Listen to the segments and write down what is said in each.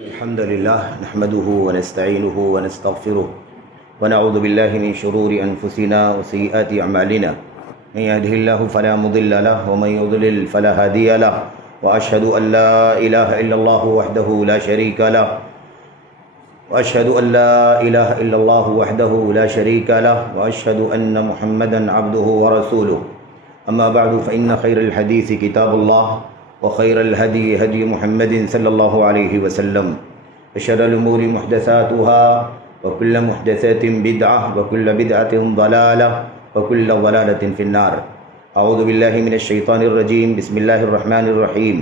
الحمد لله نحمده ونستعينه ونستغفره ونعوذ بالله من شرور أنفسنا وسيئات أعمالنا من يهده الله فلا مضل له ومن يضلل فلا هادي له وأشهد أن لا إله إلا الله وحده لا شريك له وأشهد أن لا إله إلا الله وحده لا شريك له وأشهد أن محمدا عبده ورسوله أما بعد فإن خير الحديث كتاب الله وخير الهدي هدي محمد صلى الله عليه وسلم وشر الأمور محدثاتها وكل محدثة بدعة وكل بدعة ضلالة وكل ضلالة في النار. أعوذ بالله من الشيطان الرجيم. بسم الله الرحمن الرحيم.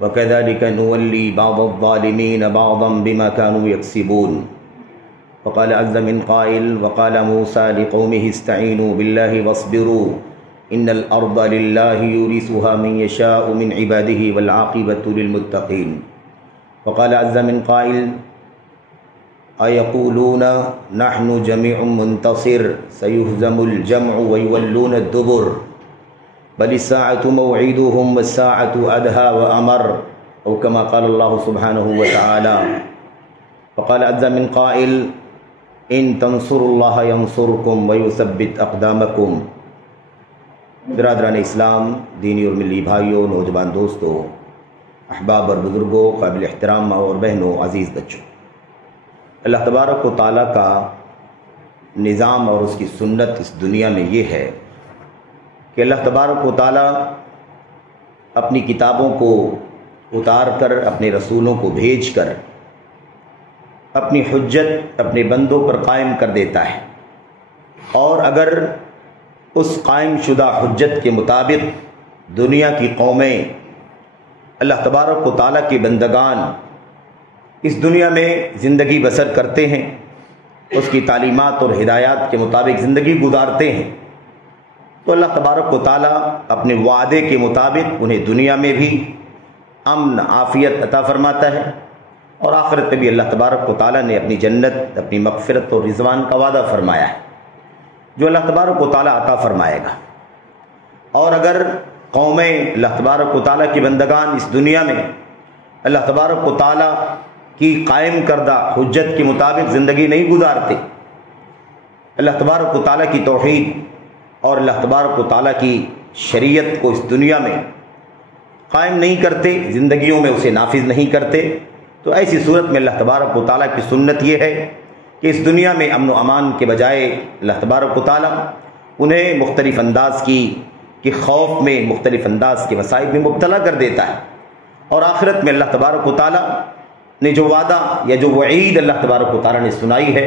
وكذلك نولي بعض الظالمين بعضا بما كانوا يكسبون. وقال عز من قائل وقال موسى لقومه استعينوا بالله واصبروا إن الأرض لله يورثها من يشاء من عباده والعاقبة للمتقين. وقال عز من قائل أيقولون نحن جميع منتصر سيهزم الجمع ويولون الدبر بل الساعة موعدهم والساعة أدهى وأمر أو كما قال الله سبحانه وتعالى. وقال عز من قائل إن تنصروا الله ينصركم ويثبت أقدامكم. برادران اسلام، دینی اور ملی بھائیوں، نوجوان دوستوں، احباب اور بزرگوں، قابل احترام اور بہنوں، عزیز بچوں، اللہ تبارک و تعالیٰ کا نظام اور اس کی سنت اس دنیا میں یہ ہے کہ اللہ تبارک و تعالیٰ اپنی کتابوں کو اتار کر، اپنے رسولوں کو بھیج کر اپنی حجت اپنے بندوں پر قائم کر دیتا ہے، اور اگر اس قائم شدہ حجت کے مطابق دنیا کی قومیں، اللہ تبارک و تعالیٰ کے بندگان اس دنیا میں زندگی بسر کرتے ہیں، اس کی تعلیمات اور ہدایات کے مطابق زندگی گزارتے ہیں، تو اللہ تبارک و تعالیٰ اپنے وعدے کے مطابق انہیں دنیا میں بھی امن عافیت عطا فرماتا ہے، اور آخرت میں بھی اللہ تبارک و تعالیٰ نے اپنی جنت، اپنی مغفرت اور رضوان کا وعدہ فرمایا ہے جو اللہ تبارک و تعالیٰ عطا فرمائے گا۔ اور اگر قومیں، اللہ تبارک و تعالیٰ کی بندگان اس دنیا میں اللہ تبارک و تعالیٰ کی قائم کردہ حجت کے مطابق زندگی نہیں گزارتے، اللہ تبارک و تعالیٰ کی توحید اور اللہ تبارک و تعالیٰ کی شریعت کو اس دنیا میں قائم نہیں کرتے، زندگیوں میں اسے نافذ نہیں کرتے، تو ایسی صورت میں اللہ تبارک و تعالیٰ کی سنت یہ ہے کہ اس دنیا میں امن و امان کے بجائے اللہ تبارک و تعالیٰ انہیں مختلف انداز کی خوف میں، مختلف انداز کے مصائب میں مبتلا کر دیتا ہے، اور آخرت میں اللہ تبارک و تعالیٰ نے جو وعدہ یا جو وعید اللہ تبارک و تعالیٰ نے سنائی ہے،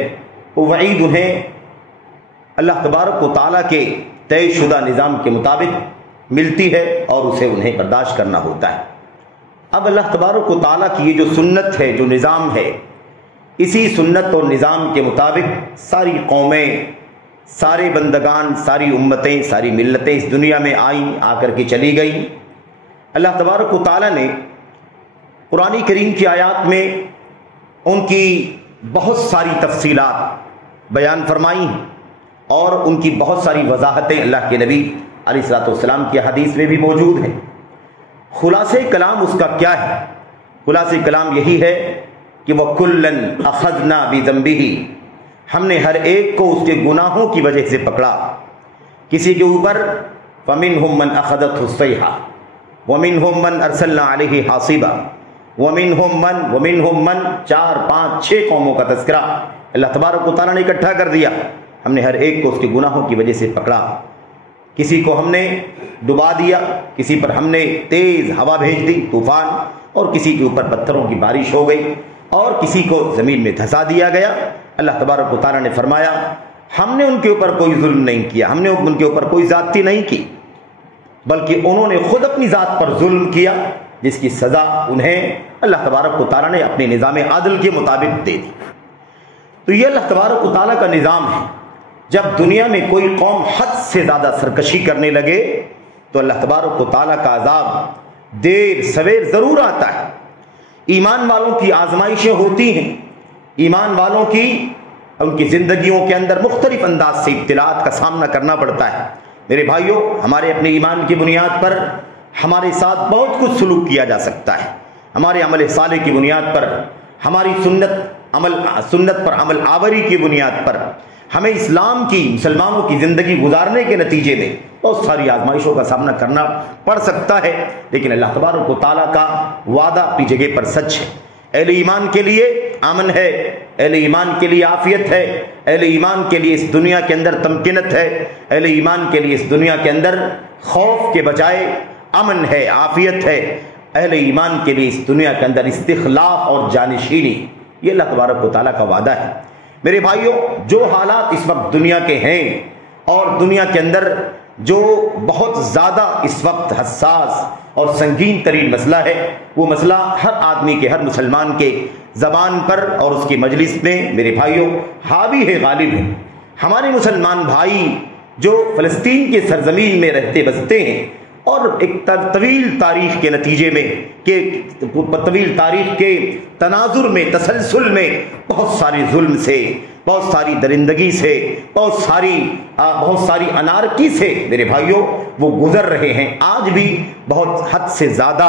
وہ وعید انہیں اللہ تبارک و تعالیٰ کے طے شدہ نظام کے مطابق ملتی ہے، اور اسے انہیں برداشت کرنا ہوتا ہے۔ اب اللہ تبارک و تعالیٰ کی یہ جو سنت ہے، جو نظام ہے، اسی سنت اور نظام کے مطابق ساری قومیں، سارے بندگان، ساری امتیں، ساری ملتیں اس دنیا میں آئیں، آ کر کے چلی گئیں۔ اللہ تبارک و تعالیٰ نے قرآن کریم کی آیات میں ان کی بہت ساری تفصیلات بیان فرمائی ہیں، اور ان کی بہت ساری وضاحتیں اللہ کے نبی علیہ الصلوۃ والسلام کی حدیث میں بھی موجود ہیں۔ خلاصہ کلام اس کا کیا ہے؟ خلاصہ کلام یہی ہے کہ وَكُلًّا أَخَذْنَا بِذَنبِهِ، ہم نے ہر ایک کو اس کے گناہوں کی وجہ سے پکڑا۔ کسی کے اوپر فَمِنْهُمْ مَنْ أَخَذَتْهُ الصَّيْحَةُ وَمِنْهُمْ مَنْ أَرْسَلْنَا عَلَيْهِ حَاصِبًا وَمِنْهُمْ مَنْ 4 5 6 قوموں کا تذکرہ اللہ تبارک و تعالیٰ نے اکٹھا کر دیا۔ ہم نے ہر ایک کو اس کے گناہوں کی وجہ سے پکڑا، کسی کو ہم نے ڈبا دیا، کسی پر ہم نے تیز ہوا بھیج دی، طوفان، اور کسی کے اوپر پتھروں کی بارش ہو گئی، اور کسی کو زمین میں دھسا دیا گیا۔ اللہ تبارک و تعالیٰ نے فرمایا ہم نے ان کے اوپر کوئی ظلم نہیں کیا، ہم نے ان کے اوپر کوئی زیادتی نہیں کی، بلکہ انہوں نے خود اپنی ذات پر ظلم کیا، جس کی سزا انہیں اللہ تبارک و تعالیٰ نے اپنے نظام عادل کے مطابق دے دی۔ تو یہ اللہ تبارک و تعالیٰ کا نظام ہے۔ جب دنیا میں کوئی قوم حد سے زیادہ سرکشی کرنے لگے تو اللہ تبارک و تعالیٰ کا عذاب دیر سویر ضرور آتا ہے۔ ایمان والوں کی آزمائشیں ہوتی ہیں، ایمان والوں کی ان کی زندگیوں کے اندر مختلف انداز سے ابتلاءات کا سامنا کرنا پڑتا ہے۔ میرے بھائیوں، ہمارے اپنے ایمان کی بنیاد پر ہمارے ساتھ بہت کچھ سلوک کیا جا سکتا ہے، ہمارے عمل صالح کی بنیاد پر، ہماری سنت پر عمل آوری کی بنیاد پر ہمیں اسلام کی، مسلمانوں کی زندگی گزارنے کے نتیجے میں بہت ساری آزمائشوں کا سامنا کرنا پڑ سکتا ہے، لیکن اللہ تبارک و تعالیٰ کا وعدہ اپنی جگہ پر سچ ہے۔ اہل ایمان کے لیے امن ہے، اہل ایمان کے لیے عافیت ہے، اہل ایمان کے لیے اس دنیا کے اندر تمکنت ہے، اہل ایمان کے لیے اس دنیا کے اندر خوف کے بجائے امن ہے، عافیت ہے، اہل ایمان کے لیے اس دنیا کے اندر استخلاف اور جانشینی، یہ اللہ تبارک و تعالیٰ کا وعدہ ہے۔ میرے بھائیوں، جو حالات اس وقت دنیا کے ہیں اور دنیا کے اندر جو بہت زیادہ اس وقت حساس اور سنگین ترین مسئلہ ہے، وہ مسئلہ ہر آدمی کے، ہر مسلمان کے زبان پر اور اس کی مجلس میں میرے بھائیوں حاوی ہے، غالب ہے۔ ہمارے مسلمان بھائی جو فلسطین کے سرزمین میں رہتے بستے ہیں اور ایک طویل تاریخ کے نتیجے میں، طویل تاریخ کے تناظر میں، تسلسل میں بہت سارے ظلم سے، بہت ساری درندگی سے، بہت ساری انارکی سے میرے بھائیوں وہ گزر رہے ہیں۔ آج بھی بہت حد سے زیادہ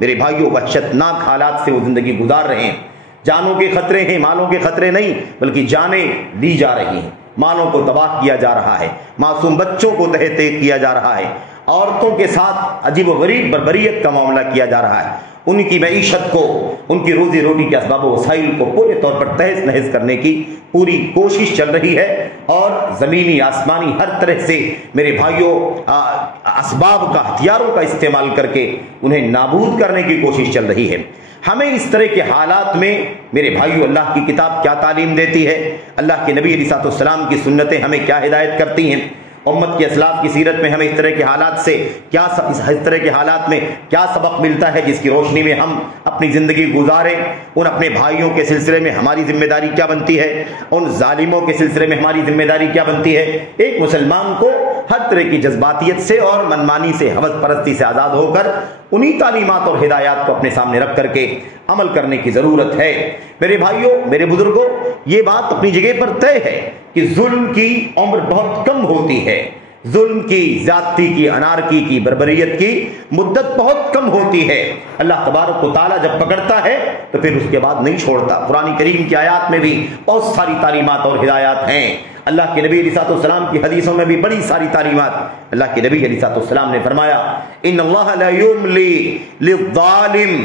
میرے بھائیوں وحشتناک حالات سے وہ زندگی گزار رہے ہیں۔ جانوں کے خطرے ہیں، مالوں کے خطرے نہیں، بلکہ جانیں لی جا رہی ہیں، مالوں کو تباہ کیا جا رہا ہے، معصوم بچوں کو تہہ تیغ کیا جا رہا ہے، عورتوں کے ساتھ عجیب و غریب بربریت کا معاملہ کیا جا رہا ہے، ان کی معیشت کو، ان کی روزی روٹی کے اسباب و وسائل کو پورے طور پر تہس نہس کرنے کی پوری کوشش چل رہی ہے، اور زمینی آسمانی ہر طرح سے میرے بھائیوں اسباب کا، ہتھیاروں کا استعمال کر کے انہیں نابود کرنے کی کوشش چل رہی ہے۔ ہمیں اس طرح کے حالات میں میرے بھائیوں اللہ کی کتاب کیا تعلیم دیتی ہے، اللہ کے نبی علیہ السلام کی سنتیں ہمیں کیا ہدایت کرتی ہیں، امت کے اسلاف کی سیرت میں ہمیں اس طرح کے حالات سے اس طرح کے حالات میں کیا سبق ملتا ہے جس کی روشنی میں ہم اپنی زندگی گزاریں، ان اپنے بھائیوں کے سلسلے میں ہماری ذمہ داری کیا بنتی ہے، ان ظالموں کے سلسلے میں ہماری ذمہ داری کیا بنتی ہے۔ ایک مسلمان کو ہر طرح کی جذباتیت سے اور منمانی سے، ہوس پرستی سے آزاد ہو کر انہی تعلیمات اور ہدایات کو اپنے سامنے رکھ کر کے عمل کرنے کی ضرورت ہے۔ میرے بھائیوں، میرے بزرگوں، یہ بات اپنی جگہ پر طے ہے کہ ظلم کی عمر بہت کم ہوتی ہے، ظلم کی، زیادتی کی، انارکی کی، بربریت کی مدت بہت کم ہوتی ہے۔ اللہ تبارک و تعالیٰ جب پکڑتا ہے تو پھر اس کے بعد نہیں چھوڑتا۔ قرآن کریم کی آیات میں بھی بہت ساری تعلیمات اور ہدایات ہیں، اللہ کے نبی علیہ السلام کی حدیثوں میں بھی بڑی ساری تعلیمات۔ اللہ کے نبی علیہ السلام نے فرمایا ان اللہ لا یملی للظالم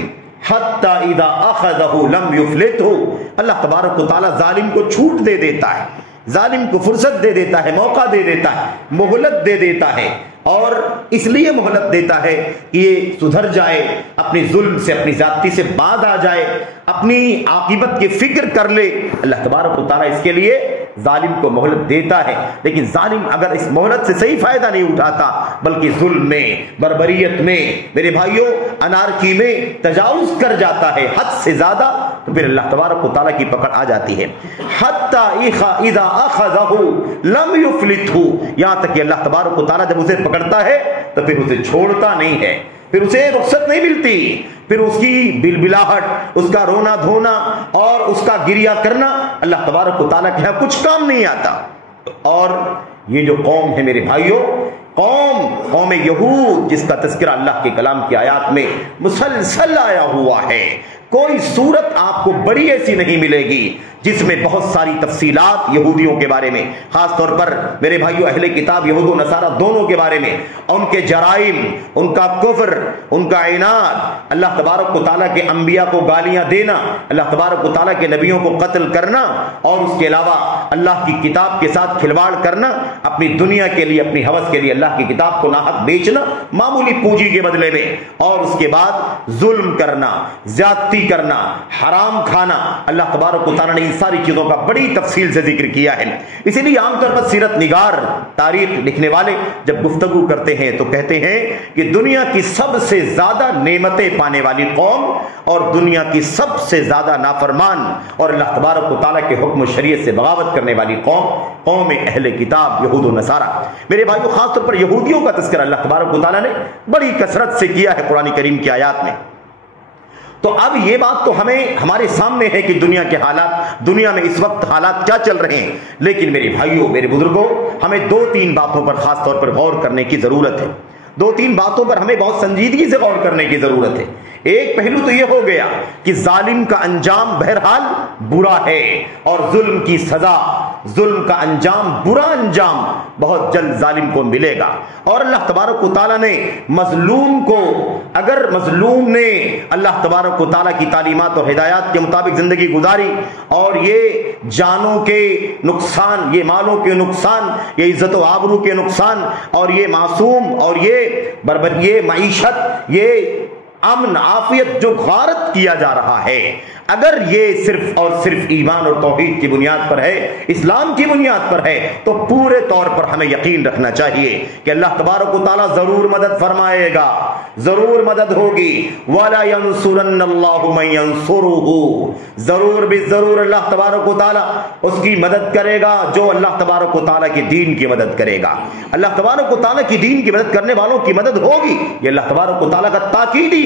حتی اذا اخذہ لم یفلتہ، اللہ تبارک و تعالیٰ ظالم کو چھوٹ دے دیتا ہے، ظالم کو فرصت دے دیتا ہے، موقع دے دیتا ہے، مہلت دے دیتا ہے، اور اس لیے مہلت دیتا ہے کہ یہ سدھر جائے، اپنی ظلم سے، اپنی زیادتی سے باز آ جائے، اپنی عاقبت کی فکر کر لے۔ اللہ تبارک و تعالیٰ اس کے لیے ظالم کو مہلت دیتا ہے، لیکن ظالم اگر اس مہلت سے صحیح فائدہ نہیں اٹھاتا بلکہ ظلم میں، بربریت میں، میرے بھائیوں انارکی میں تجاوز کر جاتا ہے حد سے زیادہ، تو پھر اللہ تبارک و تعالیٰ کی پکڑ آ جاتی ہے۔ حتی اذا اخذہ لم یفلتہ، یہاں تک کہ اللہ تبارک و تعالیٰ جب اسے پکڑتا ہے تو پھر اسے چھوڑتا نہیں ہے، پھر اسے رخصت نہیں ملتی، پھر اس کی بلبلاہٹ، اس کا رونا دھونا اور اس کا گریہ کرنا اللہ تبارک و تعالیٰ کے ہاں کچھ کام نہیں آتا۔ اور یہ جو قوم ہے میرے بھائیوں، قوم یہود، جس کا تذکرہ اللہ کے کلام کی آیات میں مسلسل آیا ہوا ہے، کوئی صورت آپ کو بڑی ایسی نہیں ملے گی جس میں بہت ساری تفصیلات یہودیوں کے بارے میں، خاص طور پر میرے بھائیو اہل کتاب یہود و نصارہ دونوں کے بارے میں، ان کے جرائم، ان کا کفر، ان کا عناد، اللہ تبارک و تعالیٰ کے انبیاء کو گالیاں دینا، اللہ تبارک و تعالیٰ کے نبیوں کو قتل کرنا، اور اس کے علاوہ اللہ کی کتاب کے ساتھ کھلواڑ کرنا، اپنی دنیا کے لیے، اپنی ہوس کے لیے اللہ کی کتاب کو ناحق بیچنا معمولی پونجی کے بدلے میں، اور اس کے بعد ظلم کرنا، زیادتی کرنا، حرام کھانا، اللہ تبارک و تعالیٰ نے ساری چیزوں کا بڑی تفصیل سے ذکر کیا ہے۔ اسی لیے عام طور پر سیرت نگار، تاریخ لکھنے والے جب گفتگو کرتے ہیں تو کہتے ہیں کہ دنیا کی سب سے زیادہ نعمتیں پانے والی قوم اور دنیا کی سب سے زیادہ نافرمان اور اللہ تبارک و تعالیٰ کے حکم و شریعت سے بغاوت کرنے والی قوم اہل کتاب یہود و نصارہ۔ میرے بھائیو، خاص طور پر یہودیوں کا تذکرہ اللہ تبارک و تعالیٰ نے بڑی کثرت سے کیا ہے قرآن کریم کی آیات میں۔ تو اب یہ بات تو ہمارے سامنے ہے کہ دنیا کے حالات، دنیا میں اس وقت حالات کیا چل رہے ہیں، لیکن میرے بھائیوں، میرے بزرگوں، ہمیں دو تین باتوں پر خاص طور پر غور کرنے کی ضرورت ہے۔ دو تین باتوں پر ہمیں بہت سنجیدگی سے غور کرنے کی ضرورت ہے۔ ایک پہلو تو یہ ہو گیا کہ ظالم کا انجام بہرحال برا ہے اور ظلم کی سزا، ظلم کا انجام، برا انجام بہت جلد ظالم کو ملے گا۔ اور اللہ تبارک و تعالیٰ نے مظلوم کو، اگر مظلوم نے اللہ تبارک و تعالیٰ کی تعلیمات اور ہدایات کے مطابق زندگی گزاری اور یہ جانوں کے نقصان، یہ مالوں کے نقصان، یہ عزت و آبرو کے نقصان اور یہ معصوم اور یہ معیشت، یہ امن عافیت جو غارت کیا جا رہا ہے، اگر یہ صرف اور صرف ایمان اور توحید کی بنیاد پر ہے، اسلام کی بنیاد پر ہے، تو پورے طور پر ہمیں یقین رکھنا چاہیے کہ اللہ تبارک و تعالیٰ ضرور مدد فرمائے گا، ضرور مدد ہوگی۔ وَلَا يَنصُرَنَّ اللَّهُ مَن يَنصُرُهُ، ضرور بھی ضرور اللہ تبارک و تعالیٰ اس کی مدد کرے گا جو اللہ تبارک و تعالیٰ کے دین کی مدد کرے گا۔ اللہ تبارک و تعالیٰ کی دین کی مدد کرنے والوں کی مدد ہوگی، یہ اللہ تبارک و تعالیٰ کا تاکیدی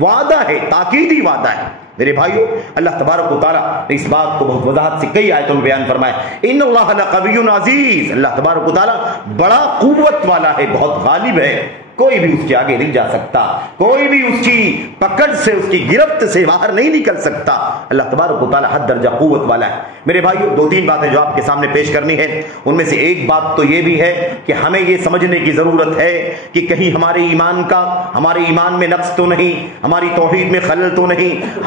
وعدہ ہے، تاکیدی وعدہ ہے۔ میرے بھائیو، اللہ تبارک و تعالیٰ نے اس بات کو بہت وضاحت سے کئی آیتوں میں بیان فرمایا، ان اللہ لقوی عزیز، اللہ تبارک و تعالیٰ بڑا قوت والا ہے، بہت غالب ہے، کوئی بھی اس کے آگے نہیں جا سکتا، کوئی بھی اس کی پکڑ سے، اس کی گرفت سے باہر نہیں نکل سکتا۔ اللہ تبارک و تعالیٰ حد درجہ قوت والا ہے۔ میرے بھائیو، دو تین باتیں جو آپ کے سامنے پیش کرنی ہے، ان میں سے ایک بات تو یہ بھی ہے کہ ہمیں یہ سمجھنے کی ضرورت ہے کہ کہیں ہمارے ایمان میں نقص تو نہیں، ہماری توحید میں خلل تو نہیں،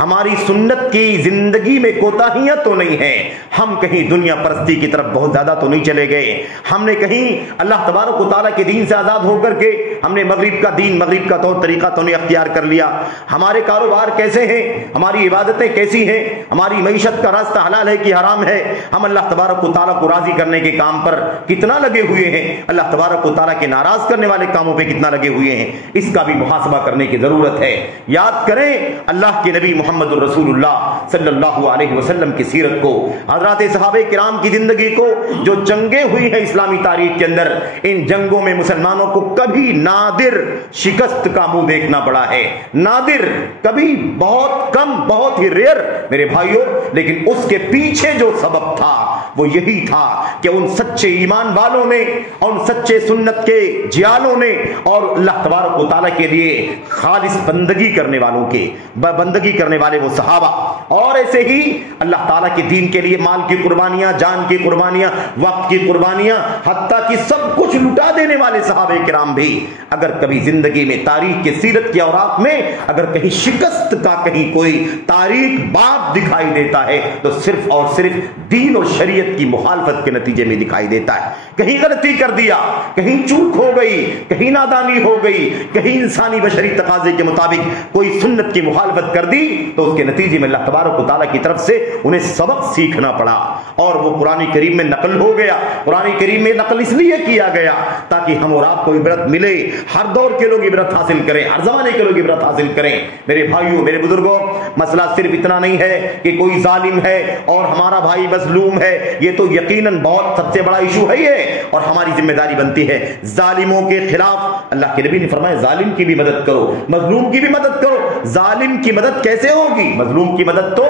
ہماری سنت کی زندگی میں کوتاہیاں تو نہیں ہیں، ہم کہیں دنیا پرستی کی طرف بہت زیادہ تو نہیں چلے گئے، ہم نے کہیں اللہ تبارک و تعالیٰ کے دین سے آزاد ہو کر کے ہم نے مغرب کا دین، مغرب کا طور طریقہ تو نہیں اختیار کر لیا۔ ہمارے کاروبار کیسے ہیں، ہماری عبادتیں کیسی ہیں، ہماری معیشت کا راستہ حلال ہے کہ حرام ہے، ہم اللہ تبارک و تعالیٰ کو راضی کرنے کے کام پر کتنا لگے ہوئے ہیں، اللہ تبارک و تعالیٰ کے ناراض کرنے والے کاموں پہ کتنا لگے ہوئے ہیں، اس کا بھی محاسبہ کرنے کی ضرورت ہے۔ یاد کریں اللہ کے نبی محمد الرسول اللہ صلی اللہ علیہ وسلم کی سیرت کو، حضرات صحابہ کرام کی زندگی کو، جو جنگیں ہوئی ہیں اسلامی تاریخ کے اندر، ان جنگوں میں مسلمانوں کو کبھی نادر شکست کا منہ دیکھنا پڑا ہے، نادر، کبھی بہت کم، بہت ہی ریئر میرے بھائیوں، لیکن اس کے پیچھے جو سبب تھا وہ یہی تھا کہ ان سچے ایمان والوں نے، ان سچے سنت کے جیالوں نے اور اللہ تبارک و تعالیٰ کے لیے خالص بندگی کرنے والوں کے بندگی کرنے والے وہ صحابہ، اور ایسے ہی اللہ تعالیٰ کے دین کے لیے مال کی قربانیاں، جان کی قربانیاں، وقت کی قربانیاں، حتیٰ کہ سب کچھ لٹا دینے والے صحابہ کرام بھی اگر کبھی زندگی میں تاریخ کے سیرت کے اوراق میں اگر کہیں شکست کا کہیں کوئی تاریخ باب دکھائی دیتا ہے تو صرف اور صرف دین اور شریعت کی مخالفت کے نتیجے میں دکھائی دیتا ہے۔ کہیں غلطی کر دیا، کہیں چوک ہو گئی، کہیں نادانی ہو گئی، کہیں انسانی بشری تقاضے کے مطابق کوئی سنت کی مخالفت کر دی تو اس کے نتیجے میں اللہ تبارک و تعالیٰ کی طرف سے انہیں سبق سیکھنا پڑا، اور وہ قرآن کریم میں نقل ہو گیا۔ قرآن کریم میں نقل اس لیے کیا گیا تاکہ ہم اور آپ کو عبرت ملے، ہر دور کے لوگ عبرت حاصل کریں، ہر زمانے کے لوگ عبرت حاصل کریں۔ میرے بھائیوں، میرے بزرگوں، مسئلہ صرف اتنا نہیں ہے کہ کوئی ظالم ہے اور ہمارا بھائی مظلوم ہے، یہ تو یقیناً بہت سب سے بڑا ایشو ہے یہ، اور ہماری ذمہ داری بنتی ہے ظالموں کے خلاف۔ اللہ کے نبی نے فرمایا ظالم کی بھی مدد کرو، مظلوم کی بھی مدد کرو۔ ظالم کی مدد کیسے ہوگی؟ مظلوم کی مدد تو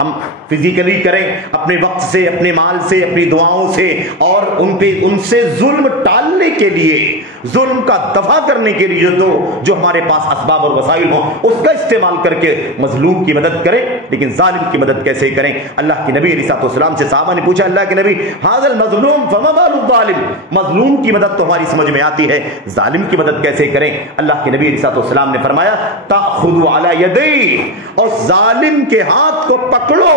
ہم فزیکلی کریں، اپنے وقت سے، اپنے مال سے، اپنی دعاؤں سے، اور ان سے ظلم ٹالنے کے لیے، ظلم کا دفع کرنے کے لیے جو ہمارے پاس اسباب اور وسائل ہوں اس کا استعمال کر کے مظلوم کی مدد کریں۔ لیکن ظالم کی مدد کیسے کریں؟ اللہ کے نبی علیہ السلام سے صحابہ نے پوچھا، اللہ کے نبی ھذا المظلوم فما بال الظالم، مظلوم کی مدد تو ہماری سمجھ میں آتی ہے، ظالم کی مدد کیسے کریں؟ اللہ کے نبی علیہ السلام نے فرمایا تأخذ علی یدی، اور ظالم کے ہاتھ کو پکڑو،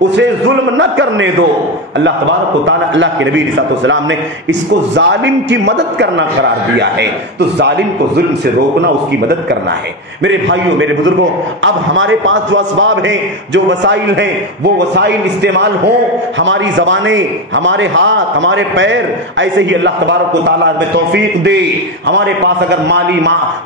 اسے ظلم نہ کرنے دو۔ اللہ تبارک و تعالی، اللہ کے نبی علیہ السلام نے اس کو ظالم کی مدد کرنا قرار دیا ہے، تو ظالم کو ظلم سے روکنا، اس کی مدد کرنا ہے۔ میرے بھائیوں، میرے بزرگوں، اب ہمارے پاس جو اسباب ہیں، جو وسائل ہیں، وہ وسائل استعمال ہوں، ہماری زبانیں، ہمارے ہاتھ، ہمارے پیر، ایسے ہی اللہ تبارک و تعالیٰ ہمیں توفیق دے، ہمارے پاس اگر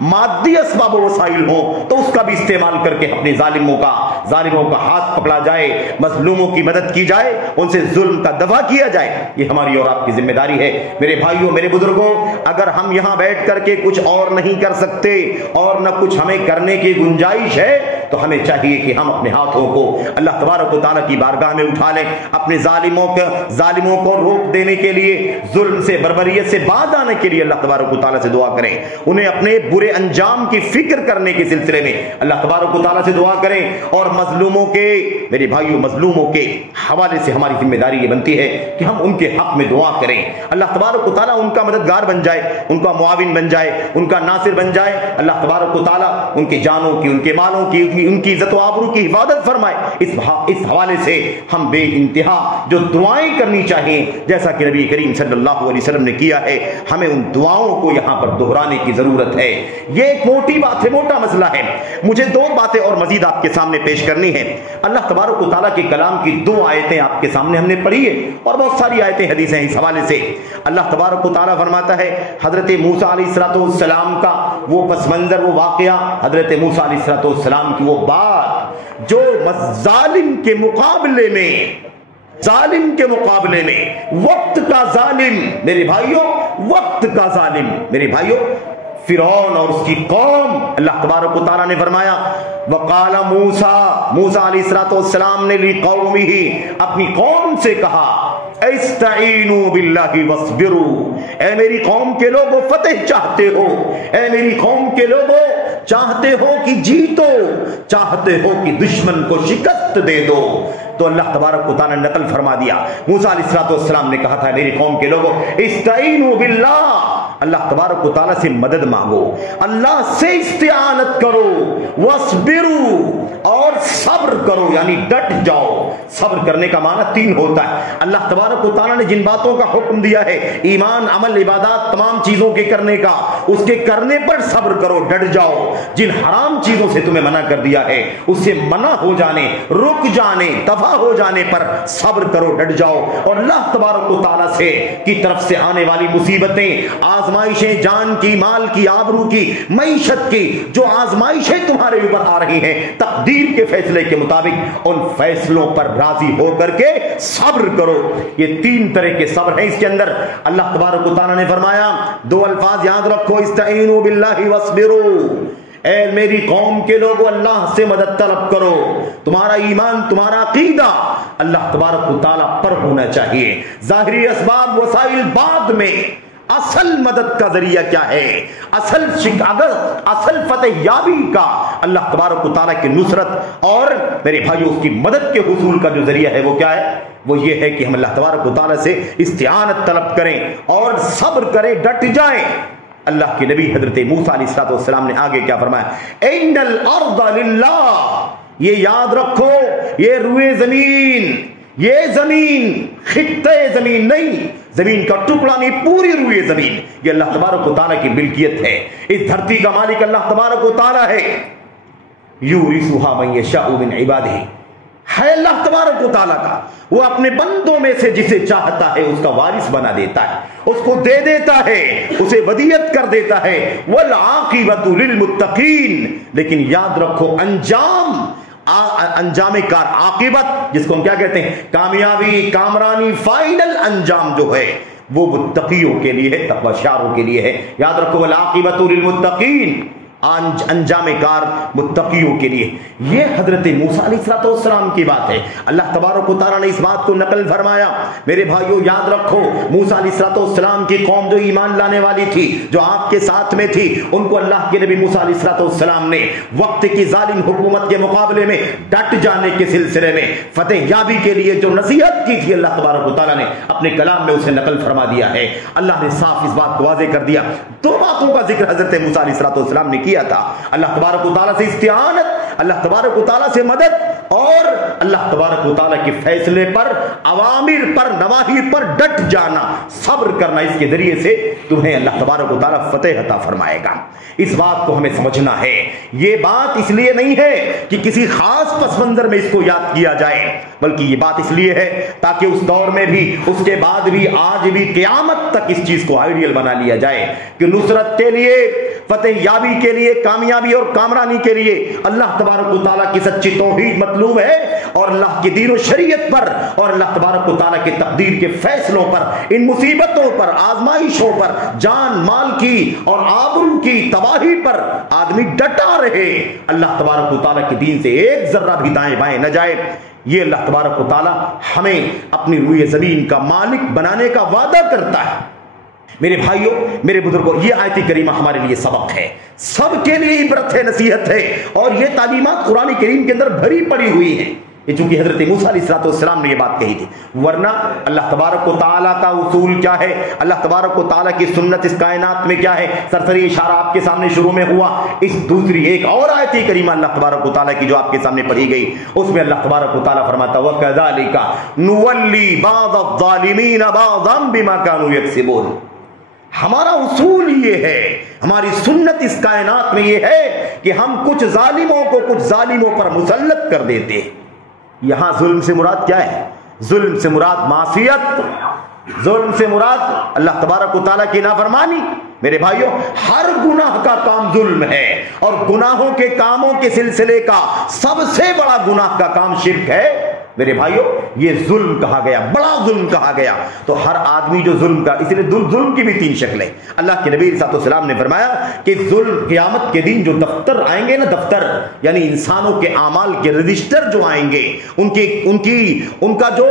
مادی اسباب و وسائل ہوں تو اس کا بھی استعمال کر کے اپنے ظالموں کا ہاتھ پکڑا جائے، مظلوموں کی مدد کی جائے، ان سے ظلم کا دفع کیا جائے، یہ ہماری اور آپ کی ذمہ داری ہے۔ میرے بھائیوں، میرے بزرگوں، اگر ہم یہاں بیٹھ کر کے کچھ اور نہیں کر سکتے اور نہ کچھ ہمیں کرنے کی گنجائش ہے تو ہمیں چاہیے کہ ہم اپنے ہاتھوں کو اللہ تبارک و تعالیٰ کی بارگاہ میں اٹھا لیں، اپنے ظالموں کو روک دینے کے لیے، ظلم سے بربریت سے باز آنے کے لیے اللہ تبارک و تعالیٰ سے دعا کریں، انہیں اپنے برے انجام کی فکر کرنے کے سلسلے میں اللہ تبارک و تعالیٰ سے دعا کریں، اور مظلوموں کے، میرے بھائیوں، مظلوموں کے حوالے سے ہماری ذمہ داری یہ بنتی ہے کہ ہم ان کے حق میں دعا کریں، اللہ تبارک و تعالیٰ ان کا مددگار بن جائے، ان کا معاون بن جائے، ان کا ناصر بن جائے، اللہ تبارک و تعالیٰ ان کے جانوں کی، ان کے مالوں کی، ان کی عزت و آبرو کی حفاظت فرمائے۔ اس حوالے سے ہم بے انتہا جو دعائیں کرنی چاہیے، جیسا کہ نبی کریم صلی اللہ علیہ وسلم نے کیا ہے، ہمیں ان دعاؤں کو یہاں پر دہرانے کی ضرورت ہے۔ یہ ایک موٹی بات ہے، موٹا مسئلہ ہے، مجھے دو باتیں اور مزید آپ کے سامنے پیش کرنی ہے۔ اللہ تبارک و تعالیٰ کے کلام کی دو آیتیں آپ کے سامنے ہم نے پڑھی ہے، اور بہت ساری آیتیں حدیثیں ہیں اس حوالے سے۔ اللہ تبارک و تعالیٰ فرماتا ہے حضرت موسیٰ علیہ السلام کا وہ پس منظر، وہ واقعہ، حضرت موسیٰ علیہ السلام کی وہ بات جو ظالم کے مقابلے میں وقت کا ظالم، میرے بھائیوں، وقت کا ظالم، میرے بھائیوں، فرعون اور اس کی قوم، اللہ تبارک و تعالیٰ نے فرمایا وقال موسیٰ علیہ السلام نے لقومہ، اپنی قوم سے کہا استعینوا باللہ واصبروا، اے میری قوم کے لوگوں فتح چاہتے ہو، اے میری قوم کے لوگوں چاہتے ہو کہ جیتو، چاہتے ہو کہ دشمن کو شکست دے دو، تو اللہ تبارک و تعالیٰ نے نقل فرما دیا، موسیٰ علیہ السلام نے کہا تھا میری قوم کے لوگوں استعینوا باللہ، اللہ تبارک و تعالیٰ سے مدد مانگو، اللہ سے استعانت کرو، واصبروا، اور صبر کرو، یعنی ڈٹ جاؤ۔ صبر کرنے کا معنی تین ہوتا ہے۔ اللہ تبارک و تعالیٰ نے جن باتوں کا حکم دیا ہے، ایمان، عمل، عبادات، تمام چیزوں کے کرنے کا، اس کے کرنے پر صبر کرو، ڈٹ جاؤ۔ جن حرام چیزوں سے تمہیں منع کر دیا ہے، اس سے منع ہو جانے، رک جانے، دفع ہو جانے پر صبر کرو، ڈٹ جاؤ۔ اور اللہ تبارک و تعالیٰ سے کی طرف سے آنے والی مصیبتیں، آزمائشیں، جان کی، مال کی، آبرو کی، معیشت کی، جو آزمائشیں تمہارے اوپر آ رہی ہیں، تقدیر کے فیصلے کے مطابق ان فیصلوں پر راضی ہو کر کے صبر کرو۔ یہ تین طرح کے صبر ہیں اس کے اندر۔ اللہ تبارک و تعالیٰ نے فرمایا، دو الفاظ یاد رکھو، استعینوا باللہ واصبروا، اے میری قوم کے لوگوں اللہ سے مدد طلب کرو، تمہارا ایمان، تمہارا عقیدہ اللہ تبارک و تعالیٰ پر ہونا چاہیے۔ ظاہری اسباب، وسائل بعد میں، اصل مدد کا ذریعہ کیا ہے؟ اصل فتح یابی کا اللہ تبارک و تعالیٰ کی نصرت اور میرے بھائیو اس کی مدد کے حصول کا جو ذریعہ ہے وہ کیا ہے؟ وہ یہ ہے کہ ہم اللہ تبارک و تعالیٰ سے استعانت طلب کریں اور صبر کریں، ڈٹ جائیں۔ اللہ کے نبی حضرت موسیٰ علیہ السلام نے آگے کیا فرمایا؟ ان الارض للہ، یہ یاد رکھو، یہ روئے زمین، یہ زمین خطے زمین نہیں، زمین کا ٹکڑا نہیں، پوری روئے زمین یہ اللہ تبارک و تعالیٰ کی ملکیت ہے۔ اس دھرتی کا مالک اللہ تبارک و تعالیٰ ہے۔ یورثھا من یشاء من عبادہ، ہے اللہ تبارک و تعالیٰ کا، وہ اپنے بندوں میں سے جسے چاہتا ہے اس کا وارث بنا دیتا ہے، اس کو دے دیتا ہے، اسے ودیت کر دیتا ہے۔ والعاقبۃ للمتقین، لیکن یاد رکھو انجام کار، عاقبت جس کو ہم کیا کہتے ہیں، کامیابی، کامرانی، فائنل انجام جو ہے وہ متقیوں کے لیے ہے، تقوی شاروں کے لیے ہے۔ یاد رکھو والعاقبۃ للمتقین، انجام کار متقیوں کے لیے۔ یہ حضرت موسیٰ علیہ السلام کی بات ہے۔ اللہ تبارک و تعالیٰ نے اس بات کو نقل فرمایا۔ میرے بھائیو یاد رکھو، موسیٰ علیہ السلام کی قوم جو ایمان لانے والی تھی، جو آپ کے ساتھ میں تھی، ان کو اللہ کے نبی موسیٰ علیہ السلام نے وقت کی ظالم حکومت کے مقابلے میں ڈٹ جانے کے سلسلے میں فتح یابی کے لیے جو نصیحت کی تھی، اللہ تبارک و تعالیٰ نے اپنے کلام میں اسے نقل فرما دیا ہے۔ اللہ نے صاف اس بات کو واضح کر دیا۔ دو باتوں کا ذکر حضرت موسیٰ علیہ السلام نے کیا تھا، اللہ تبارک و تعالیٰ سے استعانت، اللہ تبارک و تعالیٰ سے مدد، اور اللہ تبارک و تعالیٰ کے فیصلے پر، اوامر پر، نواہی پر ڈٹ جانا، صبر کرنا۔ اس کے ذریعے سے تمہیں اللہ تبارک و تعالیٰ فتح عطا فرمائے گا۔ اس بات کو ہمیں سمجھنا ہے۔ یہ بات اس لیے نہیں ہے کہ کسی خاص پس منظر میں اس کو یاد کیا جائے، بلکہ یہ بات اس لیے ہے تاکہ اس دور میں بھی، اس کے بعد بھی، آج بھی، قیامت تک اس چیز کو آئیڈیل بنا لیا جائے کہ نصرت کے لیے، فتح یابی کے لیے، کامیابی اور کامرانی کے لیے اللہ تبارک و تعالیٰ کی سچی توحید مطلوب ہے، اور اللہ کی دین و شریعت پر اور اللہ تبارک و تعالیٰ کے تقدیر کے فیصلوں پر، ان مصیبتوں پر، آزمائشوں پر، جان مال کی اور آبرو کی تباہی پر آدمی ڈٹا رہے، اللہ تبارک و تعالیٰ کی دین سے ایک ذرہ بھی دائیں بائیں نہ جائے۔ یہ اللہ تبارک و تعالیٰ ہمیں اپنی روئے زمین کا مالک بنانے کا وعدہ کرتا ہے۔ میرے بھائیوں، میرے بزرگوں، یہ آیت کریمہ ہمارے لیے سبق ہے، سب کے لیے عبرت ہے، نصیحت ہے، اور یہ تعلیمات قرآن کریم کے اندر بھری پڑی ہوئی ہیں۔ یہ چونکہ حضرت موسیٰ علیہ السلام نے یہ بات کہی تھی، ورنہ اللہ تبارک و تعالیٰ کا اصول کیا ہے، اللہ تبارک و تعالیٰ کی سنت اس کائنات میں کیا ہے، سرسری اشارہ آپ کے سامنے شروع میں ہوا۔ اس دوسری ایک اور آیت کریمہ اللہ تبارک و تعالیٰ کی جو آپ کے سامنے پڑھی گئی، اس میں اللہ تبارک و تعالیٰ فرماتا وَكَذَلِكَ نُوَلِّي بَعْضَ الظَّالِمِينَ بَعْضًا بِمَا كَانُوا يَكْسِبُونَ۔ ہمارا اصول یہ ہے، ہماری سنت اس کائنات میں یہ ہے کہ ہم کچھ ظالموں کو کچھ ظالموں پر مسلط کر دیتے ہیں۔ یہاں ظلم سے مراد کیا ہے؟ ظلم سے مراد معصیت، ظلم سے مراد اللہ تبارک و تعالیٰ کی نافرمانی۔ میرے بھائیوں، ہر گناہ کا کام ظلم ہے، اور گناہوں کے کاموں کے سلسلے کا سب سے بڑا گناہ کا کام شرک ہے۔ میرے بھائیوں، یہ ظلم کہا گیا، بڑا ظلم کہا گیا۔ تو ہر آدمی جو ظلم کا، اس لیے ظلم کی بھی تین شکلیں اللہ کے نبی صلی اللہ علیہ وسلم نے فرمایا کہ ظلم قیامت کے دن جو دفتر آئیں گے نا، دفتر یعنی انسانوں کے اعمال کے رجسٹر جو آئیں گے، ان کا جو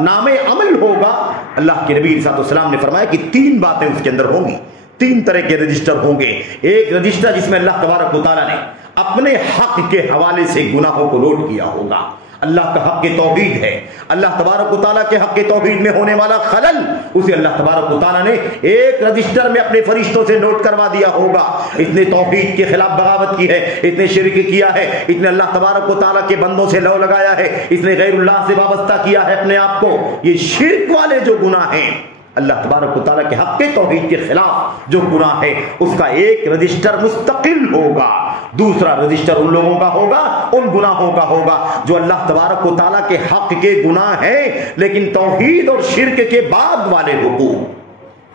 نام عمل ہوگا، اللہ کے نبی صلی اللہ علیہ وسلم نے فرمایا کہ تین باتیں اس کے اندر ہوں گی، تین طرح کے رجسٹر ہوں گے۔ ایک رجسٹر جس میں اللہ تبارک و تعالیٰ نے اپنے حق کے حوالے سے گناہوں کو نوٹ کیا ہوگا۔ اللہ کا حق توحید ہے، اللہ تبارک و تعالیٰ کے حق توحید میں ہونے والا خلل، اسے اللہ تبارک و تعالیٰ نے ایک رجسٹر میں اپنے فرشتوں سے نوٹ کروا دیا ہوگا۔ اس نے توحید کے خلاف بغاوت کی ہے، اس نے شرک کیا ہے، اس نے اللہ تبارک و تعالیٰ کے بندوں سے لو لگایا ہے، اس نے غیر اللہ سے وابستہ کیا ہے اپنے آپ کو۔ یہ شرک والے جو گناہ ہیں، اللہ تبارک و تعالیٰ کے حق توحید کے خلاف جو گناہ ہے، اس کا ایک رجسٹر مستقل ہوگا، دوسرا رجسٹر ان لوگوں کا ہوگا، ان گناہوں کا ہوگا جو اللہ تبارک و تعالیٰ کے حق کے گناہ ہیں، لیکن توحید اور شرک کے بعد والے حقوق،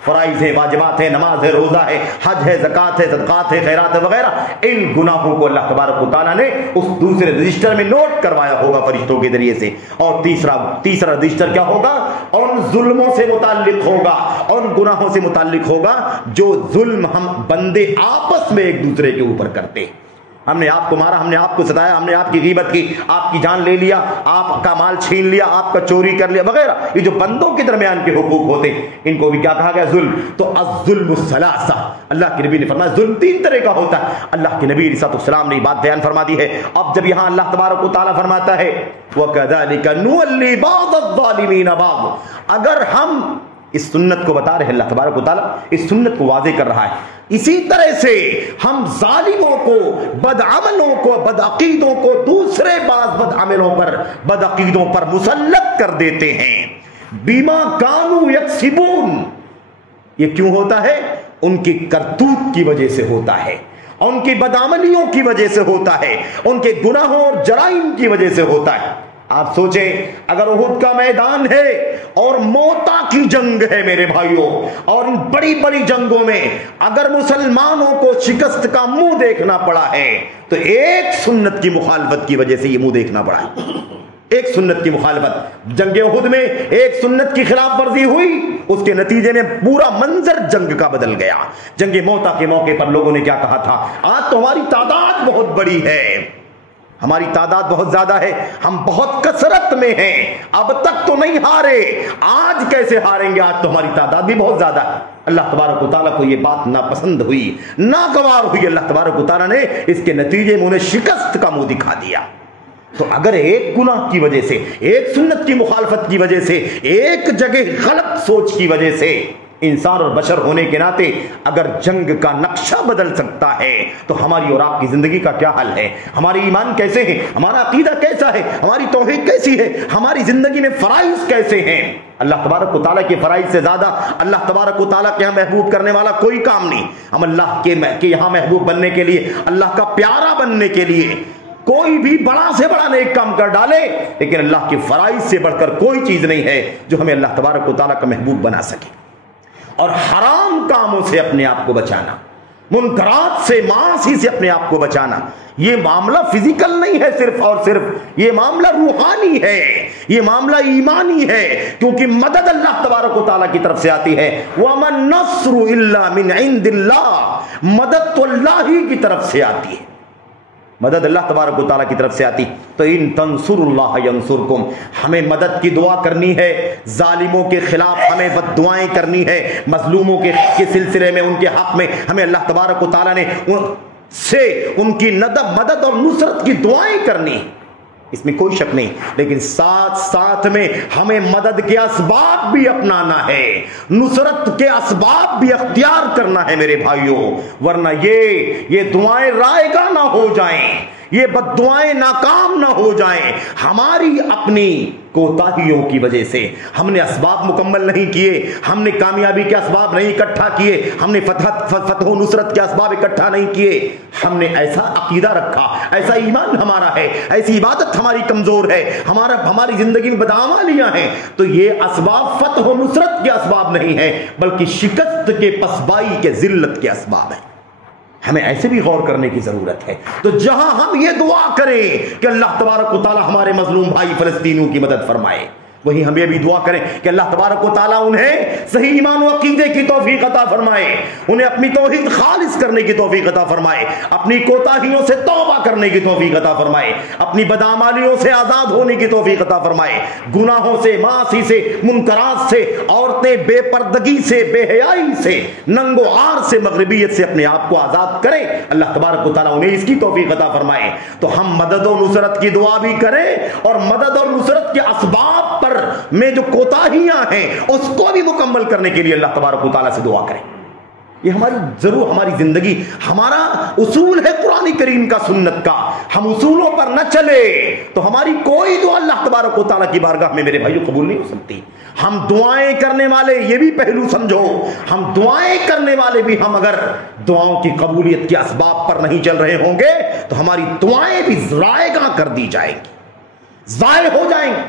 فرائض ہے، واجبات ہے، نماز ہے، روزہ ہے، حج ہے، زکوٰۃ ہے، صدقات ہے، خیرات ہے وغیرہ، ان گناہوں کو اللہ تبارک و تعالیٰ نے اس دوسرے رجسٹر میں نوٹ کروایا ہوگا فرشتوں کے ذریعے سے۔ اور تیسرا رجسٹر کیا ہوگا؟ ان ظلموں سے متعلق ہوگا، ان گناہوں سے متعلق ہوگا جو ظلم ہم بندے آپس میں ایک دوسرے کے اوپر کرتے۔ ہم نے آپ کو مارا، ہم نے آپ کو ستایا، ہم نے آپ کی غیبت کی، آپ کی جان لے لیا، آپ کا مال چھین لیا، آپ کا چوری کر لیا وغیرہ، یہ جو بندوں کے درمیان کے حقوق ہوتے ہیں، ان کو بھی کیا کہا گیا؟ ظلم۔ تو الظلم الثلاثہ، اللہ کے نبی نے فرمایا ظلم تین طرح کا ہوتا ہے۔ اللہ کے نبی صلی اللہ علیہ وسلم نے یہ بات بیان فرما دی ہے۔ اب جب یہاں اللہ تبارک و تعالیٰ فرماتا ہے وَكَذَلِكَ نُوَلِّي بَعْضَ الظَّالِمِينَ بَعْضًا، اگر ہم اس سنت کو بتا رہے ہیں، اللہ تبارک و تعالیٰ اس سنت کو واضح کر رہا ہے، اسی طرح سے ہم ظالموں کو، بدعملوں کو، بدعقیدوں کو دوسرے بعض بدعملوں پر، بدعقیدوں پر مسلط کر دیتے ہیں۔ بیما کانوا یکسبون، یہ کیوں ہوتا ہے؟ ان کی کرتوت کی وجہ سے ہوتا ہے، ان کی بدعملیوں کی وجہ سے ہوتا ہے، ان کے گناہوں اور جرائم کی وجہ سے ہوتا ہے۔ آپ سوچیں، اگر احد کا میدان ہے اور موتا کی جنگ ہے میرے بھائیوں، اور ان بڑی بڑی جنگوں میں اگر مسلمانوں کو شکست کا منہ دیکھنا پڑا ہے تو ایک سنت کی مخالفت کی وجہ سے یہ منہ دیکھنا پڑا ہے۔ ایک سنت کی مخالفت، جنگ احد میں ایک سنت کی خلاف ورزی ہوئی، اس کے نتیجے میں پورا منظر جنگ کا بدل گیا۔ جنگ موتا کے موقع پر لوگوں نے کیا کہا تھا؟ آج تو ہماری تعداد بہت بڑی ہے، ہماری تعداد بہت زیادہ ہے، ہم بہت کثرت میں ہیں، اب تک تو نہیں ہارے، آج کیسے ہاریں گے؟ آج تو ہماری تعداد بھی بہت زیادہ ہے۔ اللہ تبارک و تعالیٰ کو یہ بات ناپسند ہوئی، ناگوار ہوئی، اللہ تبارک و تعالیٰ نے اس کے نتیجے میں انہیں شکست کا منہ دکھا دیا۔ تو اگر ایک گناہ کی وجہ سے، ایک سنت کی مخالفت کی وجہ سے، ایک جگہ غلط سوچ کی وجہ سے انسان اور بشر ہونے کے ناطے اگر جنگ کا نقشہ بدل سکتا ہے تو ہماری اور آپ کی زندگی کا کیا حل ہے؟ ہماری ایمان کیسے ہیں؟ ہمارا عقیدہ کیسا ہے؟ ہماری توحید کیسی ہے؟ ہماری زندگی میں فرائض کیسے ہیں؟ اللہ تبارک و تعالیٰ کے فرائض سے زیادہ اللہ تبارک و تعالیٰ کے یہاں محبوب کرنے والا کوئی کام نہیں۔ ہم اللہ کے یہاں محبوب بننے کے لیے، اللہ کا پیارا بننے کے لیے کوئی بھی بڑا سے بڑا نیک کام کر ڈالے، لیکن اللہ کے فرائض سے بڑھ کر کوئی چیز نہیں ہے جو ہمیں اللہ تبارک و تعالیٰ کا محبوب بنا سکے۔ اور حرام کاموں سے اپنے آپ کو بچانا، منکرات سے، معاصی سے اپنے آپ کو بچانا. یہ معاملہ فزیکل نہیں ہے صرف اور صرف، یہ معاملہ روحانی ہے، یہ معاملہ ایمانی ہے، کیونکہ مدد اللہ تبارک و تعالیٰ کی طرف سے آتی ہے. وَمَا النَّصْرُ إِلَّا مِنْ عِنْدِ اللَّهِ، مدد تو اللہ ہی کی طرف سے آتی ہے، مدد اللہ تبارک و تعالیٰ کی طرف سے آتی. تو ان تنصروا اللہ ینصرکم، ہمیں مدد کی دعا کرنی ہے، ظالموں کے خلاف ہمیں بد دعائیں کرنی ہے، مظلوموں کے سلسلے میں، ان کے حق میں ہمیں اللہ تبارک و تعالیٰ نے سے ان کی مدد اور نصرت کی دعائیں کرنی، اس میں کوئی شک نہیں. لیکن ساتھ ساتھ میں ہمیں مدد کے اسباب بھی اپنانا ہے، نصرت کے اسباب بھی اختیار کرنا ہے میرے بھائیوں، ورنہ یہ دعائیں رائگاں نہ ہو جائیں، یہ بد دعائیں ناکام نہ ہو جائیں. ہماری اپنی کوتاہیوں کی وجہ سے ہم نے اسباب مکمل نہیں کیے، ہم نے کامیابی کے اسباب نہیں اکٹھا کیے، ہم نے فتح و نصرت کے اسباب اکٹھا نہیں کیے. ہم نے ایسا عقیدہ رکھا، ایسا ایمان ہمارا ہے، ایسی عبادت ہماری کمزور ہے، ہماری زندگی میں بدعمالیاں ہیں، تو یہ اسباب فتح و نصرت کے اسباب نہیں ہیں، بلکہ شکست کے، پسبائی کے، ذلت کے اسباب ہیں. ہمیں ایسے بھی غور کرنے کی ضرورت ہے. تو جہاں ہم یہ دعا کریں کہ اللہ تبارک و تعالی ہمارے مظلوم بھائی فلسطینیوں کی مدد فرمائے، وہیں ہم یہ بھی دعا کریں کہ اللہ تبارک و تعالیٰ انہیں صحیح ایمان و عقیدے کی توفیق عطا فرمائے، انہیں اپنی توحید خالص کرنے کی توفیق عطا فرمائے، اپنی کوتاہیوں سے توبہ کرنے کی توفیق عطا فرمائے، اپنی بدعمالیوں سے آزاد ہونے کی توفیق عطا فرمائے، گناہوں سے، معاصی سے، منکرات سے، عورتیں بے پردگی سے، بے حیائی سے، ننگ و عار سے، مغربیت سے اپنے آپ کو آزاد کریں. اللہ تبارک و تعالیٰ انہیں اس کی توفیق عطا فرمائے. تو ہم مدد و نصرت کی دعا بھی کریں، اور مدد اور نصرت کے اسباب میں جو کوتاہیاں ہیں اس کو بھی مکمل کرنے کے لیے اللہ تبارک و تعالیٰ سے دعا کریں. یہ ہماری زندگی، ہمارا اصول ہے قرآن کریم کا، سنت کا. ہم اصولوں پر نہ چلے تو ہماری کوئی دعا اللہ تبارک و تعالیٰ کی بارگاہ میں میرے بھائیوں قبول نہیں ہو سکتی. ہم دعائیں کرنے والے، یہ بھی پہلو سمجھو، ہم دعائیں کرنے والے بھی، ہم اگر دعاؤں کی قبولیت کے اسباب پر نہیں چل رہے ہوں گے تو ہماری دعائیں بھی رائگاں کر دی جائیں گی، ضائع ہو جائیں گی.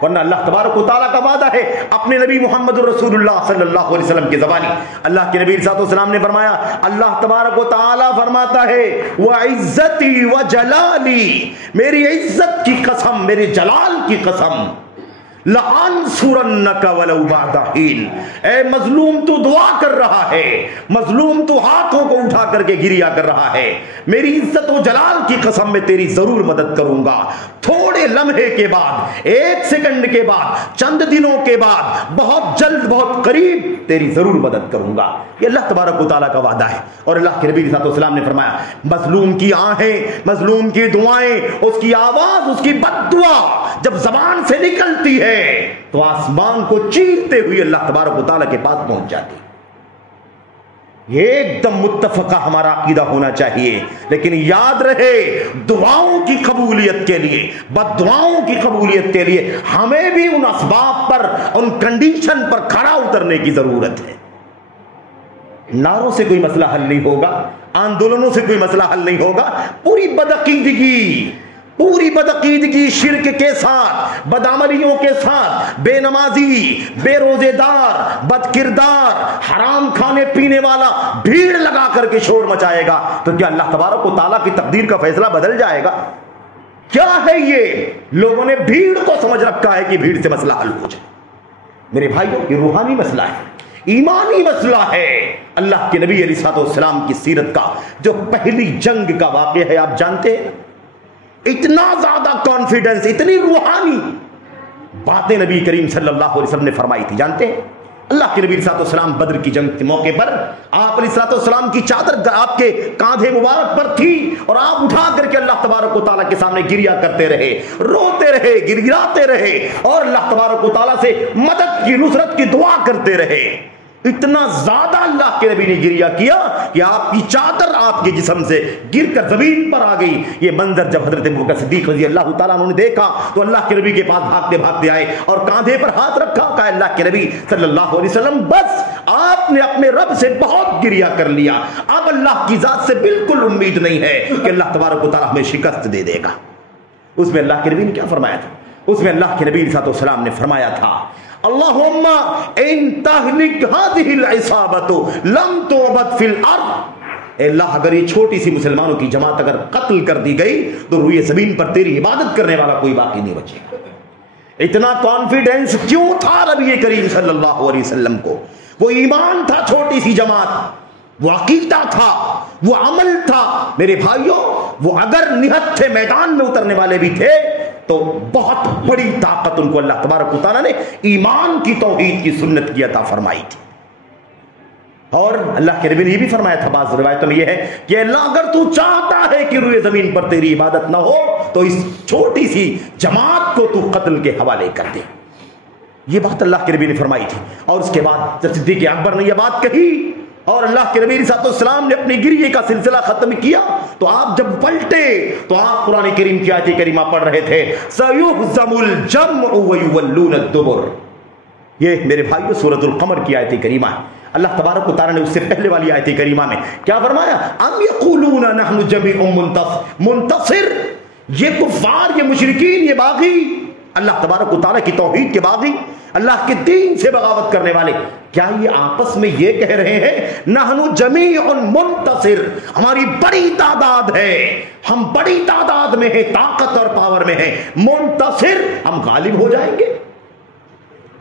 ورنہ اللہ تبارک و تعالیٰ کا وعدہ ہے اپنے نبی محمد رسول اللہ صلی اللہ علیہ وسلم کی زبانی. اللہ کے نبی صلی اللہ علیہ وسلم نے فرمایا، اللہ تبارک و تعالیٰ فرماتا ہے وَعِزَّتِي وَجَلَالِي، میری عزت کی قسم، میرے جلال کی قسم، لَأَنْصُرَنَّكَ وَلَوْ بَعْدَ حِينٍ، اے مظلوم تو دعا کر رہا ہے، مظلوم تو ہاتھوں کو اٹھا کر کے گریا کر رہا ہے، میری عزت و جلال کی قسم میں تیری ضرور مدد کروں گا. تھوڑے لمحے کے بعد، 1 سیکنڈ کے بعد، چند دنوں کے بعد، بہت جلد، بہت قریب تیری ضرور مدد کروں گا. یہ اللہ تبارک و تعالیٰ کا وعدہ ہے. اور اللہ کے نبی صلی اللہ علیہ وسلم نے فرمایا، مظلوم کی آہیں، مظلوم کی دعائیں، اس کی آواز، اس کی بد دعا جب زبان سے نکلتی ہے تو آسمان کو چیرتے ہوئے اللہ تبارک و تعالیٰ کے پاس پہنچ جاتی. یہ ایک دم متفقہ ہمارا عقیدہ ہونا چاہیے. لیکن یاد رہے، دعاؤں کی قبولیت کے لیے، بد دعاؤں کی قبولیت کے لیے ہمیں بھی ان اسباب پر، ان کنڈیشن پر کھڑا اترنے کی ضرورت ہے. نعروں سے کوئی مسئلہ حل نہیں ہوگا، آندولنوں سے کوئی مسئلہ حل نہیں ہوگا. پوری بدعقیدگی، شرک کے ساتھ، بدعملیوں کے ساتھ، بے نمازی، بے روزے دار، بد کردار، حرام کھانے پینے والا بھیڑ لگا کر کے شور مچائے گا تو کیا اللہ تبارک و تعالیٰ کی تقدیر کا فیصلہ بدل جائے گا؟ کیا ہے یہ؟ لوگوں نے بھیڑ کو سمجھ رکھا ہے کہ بھیڑ سے مسئلہ حل ہو جائے. میرے بھائیوں، یہ روحانی مسئلہ ہے، ایمانی مسئلہ ہے. اللہ کے نبی علیہ السلام کی سیرت کا جو پہلی جنگ کا واقعہ ہے، آپ جانتے ہیں، اتنا زیادہ کانفیڈنس، اتنی روحانی باتیں نبی کریم صلی اللہ علیہ وسلم نے فرمائی تھی. جانتے ہیں، اللہ کے نبی صلی اللہ علیہ وسلم بدر کی جنگ کے موقع پر آپ علیہ السلام کی چادر آپ کے کاندھے مبارک پر تھی، اور آپ اٹھا کر کے اللہ تبارک و تعالیٰ کے سامنے گریا کرتے رہے، روتے رہے، گڑگڑاتے رہے، اور اللہ تبارک و تعالیٰ سے مدد کی، نصرت کی دعا کرتے رہے. اتنا زیادہ اللہ کے نبی نے گریا کیا کہ آپ کی چادر آپ کے جسم سے گر کر زمین پر آ گئی. یہ منظر جب حضرت ابوبکر صدیق رضی اللہ تعالیٰ عنہ نے دیکھا تو اللہ کے نبی کے پاس بھاگتے بھاگتے آئے اور کاندھے پر ہاتھ رکھا، کہا اللہ کے نبی صلی اللہ علیہ وسلم، بس آپ نے اپنے رب سے بہت گریا کر لیا، اب اللہ کی ذات سے بالکل امید نہیں ہے کہ اللہ تبارک و تعالیٰ ہمیں شکست دے دے گا. اس میں اللہ کے نبی نے کیا فرمایا تھا؟ اس میں اللہ کے نبی صلی اللہ علیہ وسلم نے فرمایا تھا، اللہم ان تہلک هذه العصابۃ لم تعبد فی الارض، اے اللہ اگر یہ چھوٹی سی مسلمانوں کی جماعت اگر قتل کر دی گئی تو روئے زمین پر تیری عبادت کرنے والا کوئی باقی نہیں بچے گا۔ اتنا کانفیڈنس کیوں تھا نبی کریم صلی اللہ علیہ وسلم کو؟ وہ ایمان تھا چھوٹی سی جماعت، وہ عقیدہ تھا، وہ عمل تھا۔ میرے بھائیوں، وہ اگر نہت تھے، میدان میں اترنے والے بھی تھے، تو بہت بڑی طاقت ان کو اللہ تبارک و تعالیٰ نے ایمان کی، توحید کی سنت کی عطا فرمائی تھی۔ اور اللہ کے نبی نے یہ بھی فرمایا تھا، بعض روایتوں میں یہ ہے کہ اللہ اگر تو چاہتا ہے کہ روئے زمین پر تیری عبادت نہ ہو تو اس چھوٹی سی جماعت کو تو قتل کے حوالے کر دے۔ یہ بات اللہ کے نبی نے فرمائی تھی۔ اور اس کے بعد جب صدیق اکبر نے یہ بات کہی اور اللہ کے نبی صلی اللہ علیہ وسلم نے اپنی گریے کا سلسلہ ختم کیا، تو آپ جب پلٹے تو آپ قرآن کریم کی آیت کریمہ پڑھ رہے تھے، سَيُهْزَمُ الْجَمْعُ وَيُوَلُّونَ الدُّبُرَ۔ یہ میرے بھائیو سورۃ القمر کی آیت کریمہ ہے۔ اللہ تبارک و تعالیٰ نے اس سے پہلے والی آیت کریمہ میں کیا فرمایا؟ ام یقولون نحن جمیع منتصر۔ یہ کفار، یہ مشرکین، یہ باغی، اللہ تبارک و تعالیٰ کی توحید کے باغی، اللہ کے دین سے بغاوت کرنے والے، کیا یہ آپس میں یہ کہہ رہے ہیں نحن جمیع منتصر، ہماری بڑی تعداد ہے، ہم بڑی تعداد میں ہیں، طاقت اور پاور میں ہیں، منتصر، ہم غالب ہو جائیں گے؟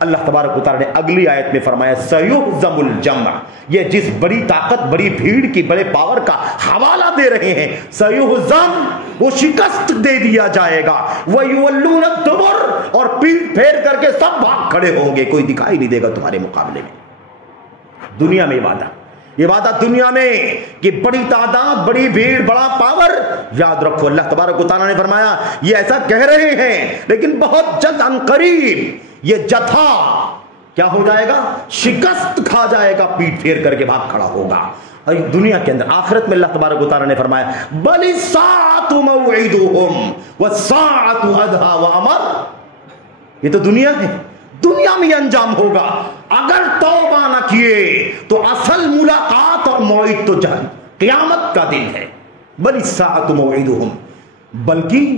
اللہ تبارک و تعالیٰ نے اگلی آیت میں فرمایا سَيُهْزَمُ الْجَمْعُ، یہ جس بڑی طاقت، بڑی بھیڑ کی، بڑے پاور کا حوالہ دے رہے ہیں، سَيُهْزَمُ، وہ شکست دے دیا جائے گا، وَيُوَلُّونَ الدُّبُرَ، اور پیٹ پھیر کر کے سب بھاگ کھڑے ہوں گے، کوئی دکھائی نہیں دے گا تمہارے مقابلے میں۔ دنیا میں یہ وعدہ دنیا میں کہ بڑی تعداد، بڑی بھیڑ، بڑا پاور، یاد رکھو اللہ تبارک و تعالیٰ نے فرمایا یہ ایسا کہہ رہے ہیں لیکن بہت جلد ان قریب یہ جتھا کیا ہو جائے گا؟ شکست کھا جائے گا، پیٹ پھیر کر کے بھاگ کھڑا ہوگا۔ اور دنیا کے اندر آخرت میں اللہ تبارک و تعالیٰ نے فرمایا بل الساعۃ موعدہم والساعۃ ادھیٰ وامر۔ یہ تو دنیا ہے، دنیا میں یہ انجام ہوگا۔ اگر توبہ نہ کیے تو اصل ملاقات اور موعد تو قیامت کا دن ہے۔ بل الساعۃ موعدہم، بلکہ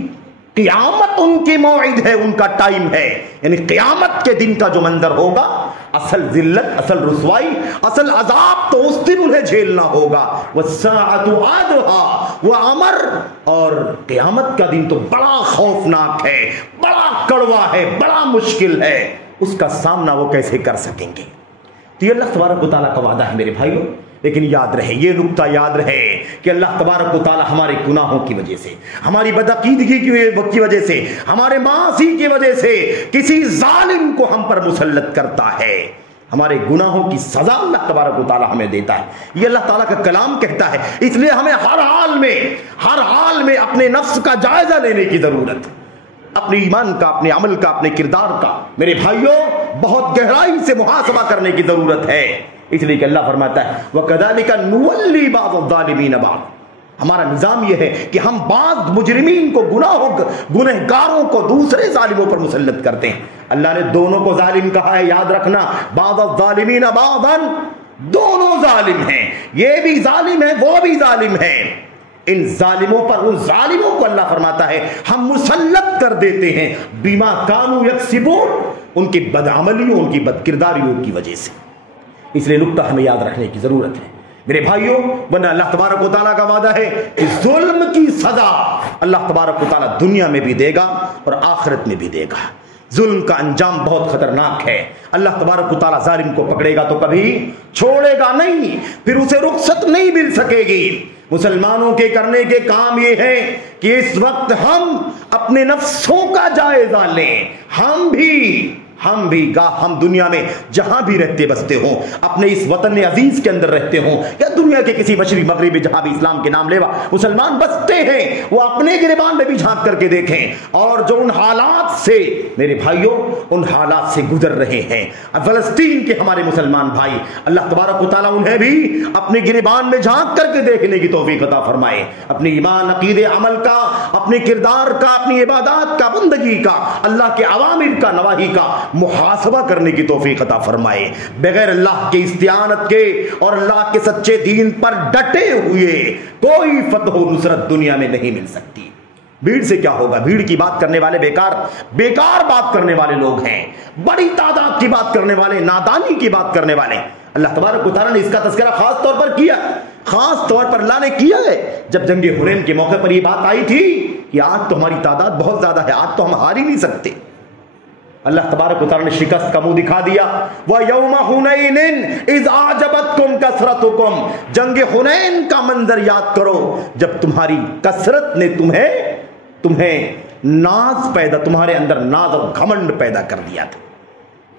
قیامت ان کی موعد ہے، ان کا ٹائم ہے، یعنی قیامت کے دن کا جو منظر ہوگا، اصل ذلت، اصل رسوائی، اصل عذاب تو اس دن انہیں جھیلنا ہوگا۔ والساعۃ ادھیٰ وامر، اور قیامت کا دن تو بڑا خوفناک ہے، بڑا کڑوا ہے، بڑا مشکل ہے، اس کا سامنا وہ کیسے کر سکیں گے؟ تو یہ اللہ تبارک و تعالیٰ کا وعدہ ہے میرے بھائیوں۔ لیکن یاد رہے، یہ نقطہ یاد رہے کہ اللہ تبارک و تعالیٰ ہمارے گناہوں کی وجہ سے، ہماری بدعقیدگی کی وجہ سے، ہمارے معاصی کی وجہ سے کسی ظالم کو ہم پر مسلط کرتا ہے، ہمارے گناہوں کی سزا اللہ تبارک و تعالیٰ ہمیں دیتا ہے۔ یہ اللہ تعالیٰ کا کلام کہتا ہے، اس لیے ہمیں ہر حال میں اپنے نفس کا جائزہ لینے کی ضرورت ہے، اپنے ایمان کا، اپنے عمل کا، اپنے کردار کا میرے بھائیوں بہت گہرائی سے محاسبہ کرنے کی ضرورت ہے۔ اس لیے کہ اللہ فرماتا ہے وَكَذَلِكَ نُوَلِّي بَعْضَ الظَّالِمِينَ بَعْضَ، ہمارا نظام یہ ہے کہ ہم بعض مجرمین کو، گنہگاروں کو دوسرے ظالموں پر مسلط کرتے ہیں۔ اللہ نے دونوں کو ظالم کہا ہے، یاد رکھنا، بعض الظالمین بعضاً، دونوں ظالم ہیں، یہ بھی ظالم ہے، وہ بھی ظالم ہے۔ ان ظالموں پر، ان ظالموں کو اللہ فرماتا ہے ہم مسلط کر دیتے ہیں بما کانوا یکسبون، ان کی بدعملیوں، ان کی بدکرداریوں کی وجہ سے۔ اس لیے نقطہ ہمیں یاد رکھنے کی ضرورت ہے میرے بھائیوں، ورنہ اللہ تبارک و تعالیٰ کا وعدہ ہے کہ ظلم کی سزا اللہ تبارک و تعالیٰ دنیا میں بھی دے گا اور آخرت میں بھی دے گا۔ ظلم کا انجام بہت خطرناک ہے، اللہ تبارک و تعالیٰ ظالم کو پکڑے گا تو کبھی چھوڑے گا نہیں، پھر اسے رخصت نہیں مل سکے گی۔ مسلمانوں کے کرنے کے کام یہ ہے کہ اس وقت ہم اپنے نفسوں کا جائزہ لیں، ہم بھی ہم دنیا میں جہاں بھی رہتے بستے ہوں، اپنے اس وطن عزیز کے اندر رہتے ہوں یا دنیا کے کسی مشرق مغرب میں جہاں بھی اسلام کے نام لیوا مسلمان بستے ہیں، وہ اپنے گریبان میں بھی جھانک کر کے دیکھیں، اور جو ان حالات سے میرے بھائیوں، ان حالات سے گزر رہے ہیں فلسطین کے ہمارے مسلمان بھائی، اللہ تبارک و تعالیٰ انہیں بھی اپنے گریبان میں جھانک کر کے دیکھنے کی توفیق عطا فرمائے، اپنی ایمان، عقیدے، عمل کا، اپنے کردار کا، اپنی عبادات کا، بندگی کا، اللہ کے اوامر کا، نواہی کا محاسبہ کرنے کی توفیق عطا فرمائے۔ بغیر اللہ کے استعانت کے اور اللہ کے سچے دین پر ڈٹے ہوئے کوئی فتح و نصرت دنیا میں نہیں مل سکتی۔ بھیڑ سے کیا ہوگا؟ بھیڑ کی بات کرنے والے بیکار بات کرنے والے لوگ ہیں، بڑی تعداد کی بات کرنے والے، نادانی کی بات کرنے والے۔ اللہ تبارک و تعالیٰ نے اس کا تذکرہ خاص طور پر کیا خاص طور پر اللہ نے کیا ہے جب جنگ حنین کے موقع پر یہ بات آئی تھی کہ آج تو ہماری تعداد بہت زیادہ ہے، آج تو ہم ہار ہی نہیں سکتے۔ اللہ تبارک و تعالیٰ نے شکست کا منہ دکھا دیا۔ وَيَوْمَ حُنَيْنٍ إِذْ أَعْجَبَتْكُمْ كَثْرَتُكُمْ، جنگ حنین کا منظر یاد کرو جب تمہاری کثرت نے تمہیں ناز پیدا، تمہارے اندر ناز اور گھمنڈ پیدا کر دیا تھا۔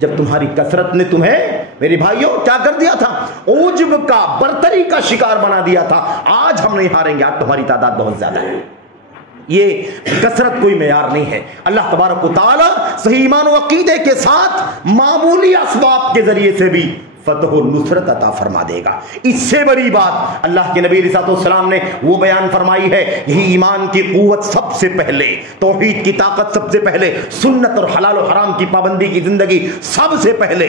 جب تمہاری کثرت نے تمہیں میرے بھائیوں کیا کر دیا تھا؟ عجب کا، برتری کا شکار بنا دیا تھا۔ آج ہم نہیں ہاریں گے، آج تمہاری تعداد بہت زیادہ ہے۔ یہ کثرت کوئی معیار نہیں ہے۔ اللہ تبارک و تعالی صحیح ایمان و عقیدے کے ساتھ معمولی اسباب کے ذریعے سے بھی فتح و نصرت عطا فرما دے گا۔ اس سے بڑی بات اللہ کے نبی علیہ السلام نے وہ بیان فرمائی ہے، یہی ایمان کی قوت سب سے پہلے، توحید کی طاقت سب سے پہلے، سنت اور حلال و حرام کی پابندی کی زندگی سب سے پہلے۔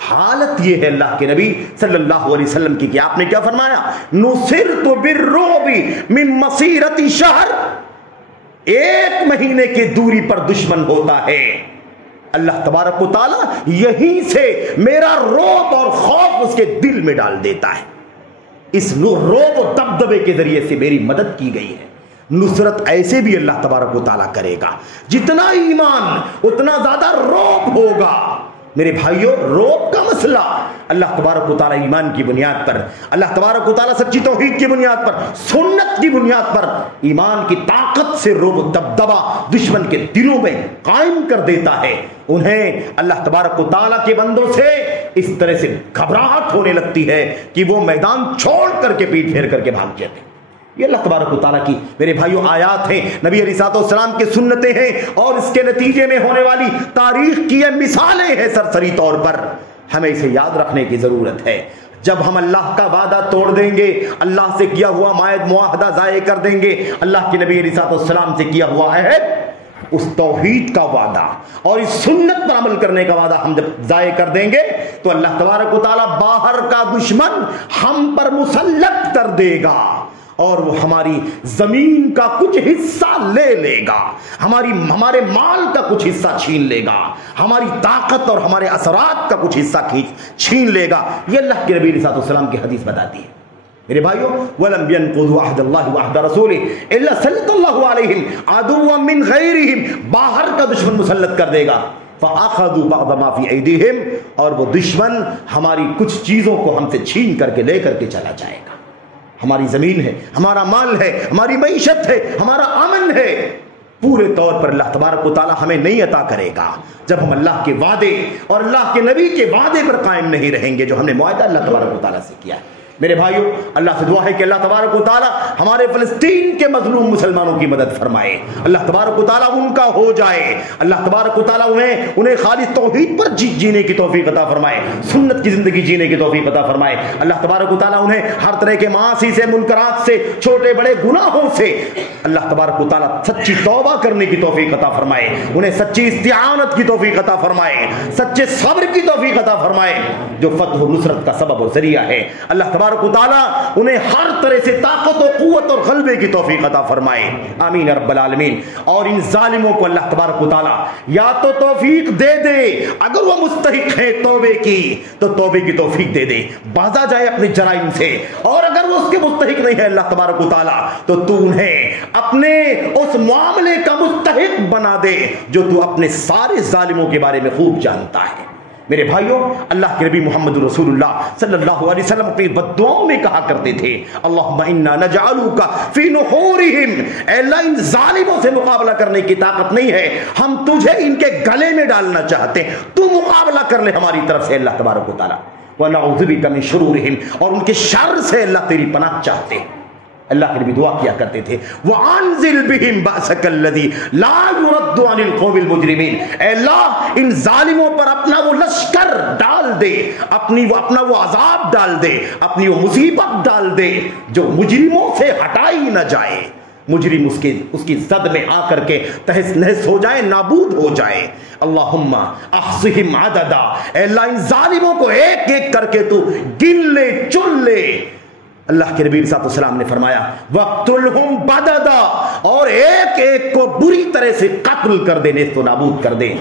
حالت یہ ہے اللہ کے نبی صلی اللہ علیہ وسلم کی کہ آپ نے کیا فرمایا؟ نصرت بالرعب من مسیرت شہر، ایک مہینے کی دوری پر دشمن ہوتا ہے، اللہ تبارک و تعالی یہیں سے میرا رعب اور خوف اس کے دل میں ڈال دیتا ہے۔ اس رعب و دبدبے کے ذریعے سے میری مدد کی گئی ہے۔ نصرت ایسے بھی اللہ تبارک و تعالی کرے گا، جتنا ایمان اتنا زیادہ رعب ہوگا۔ میرے بھائیوں، رعب کا مسئلہ اللہ تبارک و تعالی ایمان کی بنیاد پر، اللہ تبارک و تعالی سچی توحید کی بنیاد پر، سنت کی بنیاد پر ایمان کی طاقت سے رعب و دبدبا دشمن کے دلوں میں قائم کر دیتا ہے۔ انہیں اللہ تبارک و تعالی کے بندوں سے اس طرح سے گھبراہٹ ہونے لگتی ہے کہ وہ میدان چھوڑ کر کے پیٹ پھیر کر کے بھاگ جاتے ہیں۔ یہ اللہ تبارک و تعالیٰ کی میرے بھائیوں آیات ہیں، نبی علیہ السلام کی سنتیں ہیں، اور اس کے نتیجے میں ہونے والی تاریخ کی یہ مثالیں ہیں سرسری طور پر۔ ہمیں اسے یاد رکھنے کی ضرورت ہے۔ جب ہم اللہ کا وعدہ توڑ دیں گے، اللہ سے کیا ہوا معاہدہ ضائع کر دیں گے، اللہ کے نبی علیہ السلام سے کیا ہوا عہد، اس توحید کا وعدہ اور اس سنت پر عمل کرنے کا وعدہ ہم جب ضائع کر دیں گے تو اللہ تبارک و تعالیٰ باہر کا دشمن ہم پر مسلط کر دے گا، اور وہ ہماری زمین کا کچھ حصہ لے لے گا، ہمارے مال کا کچھ حصہ چھین لے گا، ہماری طاقت اور ہمارے اثرات کا کچھ حصہ چھین لے گا۔ یہ اللہ کے نبی علیہ السلام کی حدیث بتاتی ہے۔ میرے بھائیوں، وَلَمْ يَنْقُضُوا عَهْدَ اللَّهِ وَعْهْدَ رَسُولِهِ إِلَّا سَلَّطَ اللَّهُ عَلَيْهِمْ عَدُوًّا مِّنْ غَيْرِهِمْ، باہر کا دشمن مسلط کر دے گا۔ فَأَخَذُوا بَعْضَ مَا فِي أَيْدِيهِمْ، اور وہ دشمن ہماری کچھ چیزوں کو ہم سے چھین کر کے لے کر کے چلا جائے گا۔ ہماری زمین ہے، ہمارا مال ہے، ہماری معیشت ہے، ہمارا امن ہے، پورے طور پر اللہ تبارک و تعالیٰ ہمیں نہیں عطا کرے گا جب ہم اللہ کے وعدے اور اللہ کے نبی کے وعدے پر قائم نہیں رہیں گے جو ہم نے معاہدہ اللہ تبارک و تعالیٰ سے کیا ہے۔ میرے بھائیوں، اللہ سے دعا ہے کہ اللہ تبارک و تعالیٰ ہمارے فلسطین کے مظلوم مسلمانوں کی مدد فرمائے، اللہ تبارک و تعالیٰ ان کا ہو جائے، اللہ تبارک و تعالیٰ انہیں خالص توحید پر جینے کی توفیق عطا فرمائے، سنت کی زندگی جینے کی توفیق عطا فرمائے، اللہ تبارک و تعالیٰ انہیں ہر طرح کے معاصی سے، منکرات سے، چھوٹے بڑے گناہوں سے اللہ تبارک و تعالیٰ سچی توبہ کرنے کی توفیق عطا فرمائے، انہیں سچی استعانت کی توفیق عطا فرمائے، سچے صبر کی توفیق عطا فرمائے جو فتح و نصرت کا سبب و ذریعہ ہے۔ اللہ تبارک و تعالیٰ انہیں ہر طرح سے طاقت و قوت اور غلبے کی توفیق عطا فرمائے، آمین رب العالمین۔ اور ان ظالموں کو اللہ تبارک و تعالیٰ یا تو توفیق دے دے، اگر وہ مستحق ہیں توبے کی تو توبے کی توفیق دے دے، باز آ جائے اپنے جرائم سے، اور اگر وہ اس کے مستحق نہیں ہے اللہ تبارک و تعالیٰ تو تو انہیں اپنے اس معاملے کا مستحق بنا دے جو تو اپنے سارے ظالموں کے بارے میں خوب جانتا ہے۔ میرے بھائیوں، اللہ کے نبی محمد رسول اللہ صلی اللہ علیہ وسلم اپنی بددعاؤں میں کہا کرتے تھے، اللہم انا نجعلک فی نحورہم، اے اللہ ان ظالموں سے مقابلہ کرنے کی طاقت نہیں ہے، ہم تجھے ان کے گلے میں ڈالنا چاہتے ہیں، تو مقابلہ کر لے ہماری طرف سے اللہ تبارک و تعالی، ونعوذ بک من شرورہم، اور ان کے شر سے اللہ تیری پناہ چاہتے ہیں۔ اللہ کے نبی دعا کیا کرتے تھے، وَأَنزِلْ بِهِمْ بَأْسَكَ الَّذِي لَا يُرَدُّ عَنِ الْقَوْمِ الْمُجْرِمِينَ، اے اللہ ان ظالموں پر اپنا وہ لشکر ڈال دے، اپنا وہ عذاب ڈال دے، اپنی وہ مصیبت ڈال دے جو مجرموں سے ہٹائی نہ جائے، مجرم اس کی زد میں آ کر کے تہس نہس ہو جائے، نابود ہو جائے۔ اللہم احصہم عددا، اے اللہ ان ظالموں کو ایک ایک کر کے تو گن لے، چن لے۔ اللہ کے نبی صلی اللہ علیہ وسلم نے فرمایا وَقْتُلْهُمْ بَدَدًا، اور ایک ایک کو بری طرح سے قتل کر دے، نیست و نابود کر دے۔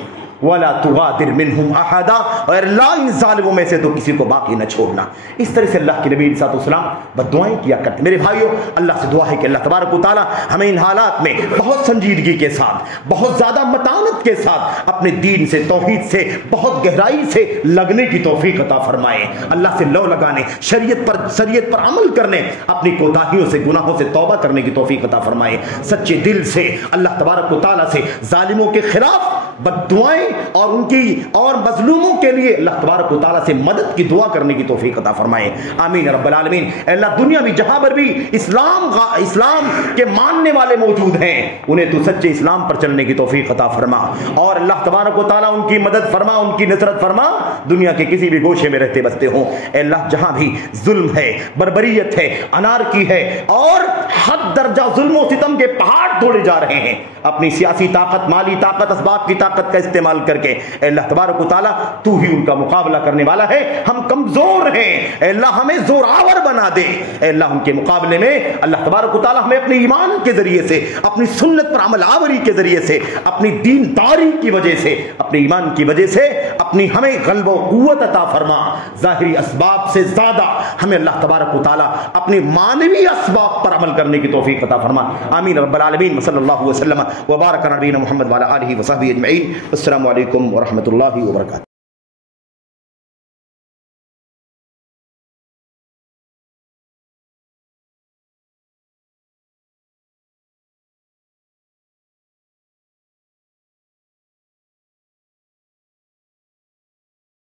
ولا تغادر منهم احدا، اور اللہ ان ظالموں میں سے تو کسی کو باقی نہ چھوڑنا۔ اس طرح سے اللہ کے نبی صلی اللہ علیہ وسلم بد دعائیں کیا کرتے۔ میرے بھائیوں، اللہ سے دعا ہے کہ اللہ تبارک و تعالی ہمیں ان حالات میں بہت سنجیدگی کے ساتھ، بہت زیادہ متانت کے ساتھ اپنے دین سے، توحید سے بہت گہرائی سے لگنے کی توفیق عطا فرمائے، اللہ سے لو لگانے، شریعت پر عمل کرنے، اپنی کوتاہیوں سے، گناہوں سے توبہ کرنے کی توفیق عطا فرمائے، سچے دل سے اللہ تبارک و تعالی سے ظالموں کے خلاف بد دعائیں اور مظلوموں کے لیے اللہ تبارک و تعالی سے مدد کی دعا کرنے کی توفیق عطا فرمائے، آمین رب العالمین۔ اے اللہ، دنیا میں جہاں پر بھی اسلام کے ماننے والے موجود ہیں، انہیں تو سچے اسلام پر چلنے کی توفیق عطا فرما، اور اللہ تبارک و تعالی ان کی مدد فرما، ان کی نصرت فرما، دنیا کے کسی بھی گوشے میں رہتے بستے ہوں۔ اے اللہ، جہاں بھی ظلم ہے، بربریت ہے، انارکی ہے، اور حد درجہ ظلم و ستم کے پہاڑ توڑے جا رہے ہیں، اپنی سیاسی طاقت، مالی طاقت، اسباب کی طاقت کا استعمال کر کے، اے اللہ تبارک و تعالی تو ہی ان کا مقابلہ کرنے والا ہے، ہم کمزور ہیں، اے اللہ ہمیں زور آور بنا دے، اے اللہ ان کے مقابلے میں اللہ تبارک و تعالی ہمیں اپنے ایمان کے ذریعے سے، اپنی سنت پر عمل آوری کے ذریعے سے، اپنی دینداری کی وجہ سے، اپنے ایمان کی وجہ سے ہمیں غلبہ و قوت عطا فرما، ظاہری اسباب سے زیادہ ہمیں اللہ تبارک و تعالی اپنے معنوی اسباب پر عمل کرنے کی توفیق عطا فرما، آمین رب العالمین۔ صلی اللہ وسلم وبارک علی نبینا محمد وعلی آلہ وصحبہ اجمعین۔ السلام علیکم ورحمۃ اللہ وبرکاتہ۔